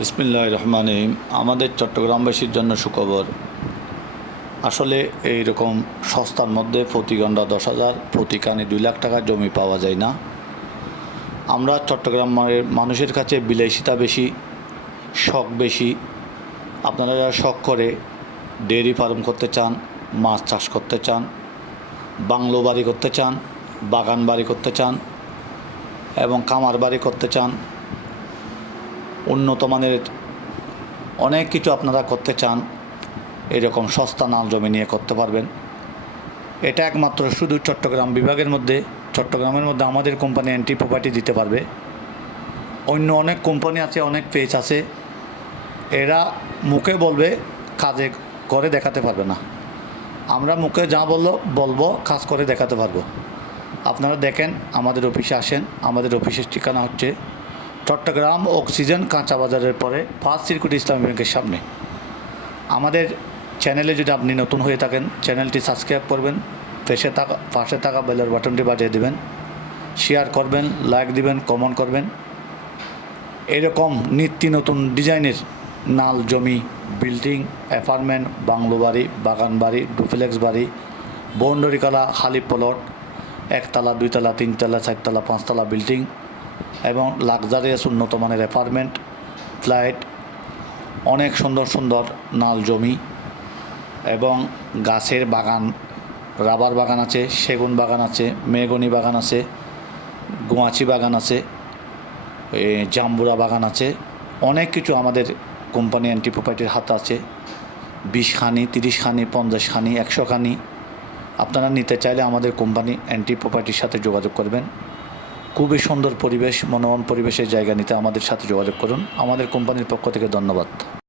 বিসমিল্লাহির রহমানির রহিম। আমাদের চট্টগ্রামবাসীর জন্য সুখবর। আসলে এইরকম সস্তার মধ্যে প্রতি ঘন্টা 10,000, প্রতি কানে 2 লাখ টাকার জমি পাওয়া যায় না। আমরা চট্টগ্রামের মানুষের কাছে বিলাসিতা বেশি, শখ বেশি। আপনারা যারা শখ করে ডেয়ারি ফার্ম করতে চান, মাছ চাষ করতে চান, বাংলো বাড়ি করতে চান, বাগান বাড়ি করতে চান এবং কামার বাড়ি করতে চান, উন্নত মানের অনেক কিছু আপনারা করতে চান, এরকম সস্তা নাল জমি নিয়ে করতে পারবেন। এটা একমাত্র শুধু চট্টগ্রাম বিভাগের মধ্যে, চট্টগ্রামের মধ্যে আমাদের কোম্পানি এন্ট্রি প্রপার্টি দিতে পারবে। অন্য অনেক কোম্পানি আছে, অনেক পেজ আছে, এরা মুখে বলবে, কাজে করে দেখাতে পারবে না। আমরা মুখে যা বলবো কাজ করে দেখাতে পারবো। আপনারা দেখেন, আমাদের অফিসে আসেন। আমাদের অফিসের ঠিকানা হচ্ছে চট্টগ্রাম অক্সিজেন কাঁচা বাজারের পরে ফার্স্ট সিরকুট ইসলামী ব্যাংকের সামনে। আমাদের চ্যানেলে যদি আপনি নতুন হয়ে থাকেন, চ্যানেলটি সাবস্ক্রাইব করবেন, পাশে থাকা বেলের বাটনটি বাজিয়ে দেবেন, শেয়ার করবেন, লাইক দিবেন, কমেন্ট করবেন। এরকম নিত্য নতুন ডিজাইনের নাল জমি, বিল্ডিং, অ্যাপার্টমেন্ট, বাংলো বাড়ি, বাগান বাড়ি, ডুপ্লেক্স বাড়ি, বাউন্ডারি করা খালি প্লট, 1 তলা, 2 তলা, 3 তলা, 4 তলা, 5 তলা বিল্ডিং এবং লাক্সারিয়াস উন্নত মানের অ্যাপার্টমেন্ট, ফ্ল্যাট, অনেক সুন্দর সুন্দর নাল জমি এবং গাছের বাগান, রাবার বাগান আছে, সেগুন বাগান আছে, মেহগনি বাগান আছে, গোয়াচি বাগান আছে, জাম্বুরা বাগান আছে। অনেক কিছু আমাদের কোম্পানি এন্ট্রি প্রপার্টির হাতে আছে। 20 খানি, 30 খানি, 50 খানি, 100 খানি আপনারা নিতে চাইলে আমাদের কোম্পানি এন্ট্রি প্রপার্টির সাথে যোগাযোগ করবেন। খুবই সুন্দর পরিবেশ, মনোরম পরিবেশের জায়গা নিতে আমাদের সাথে যোগাযোগ করুন। আমাদের কোম্পানির পক্ষ থেকে ধন্যবাদ।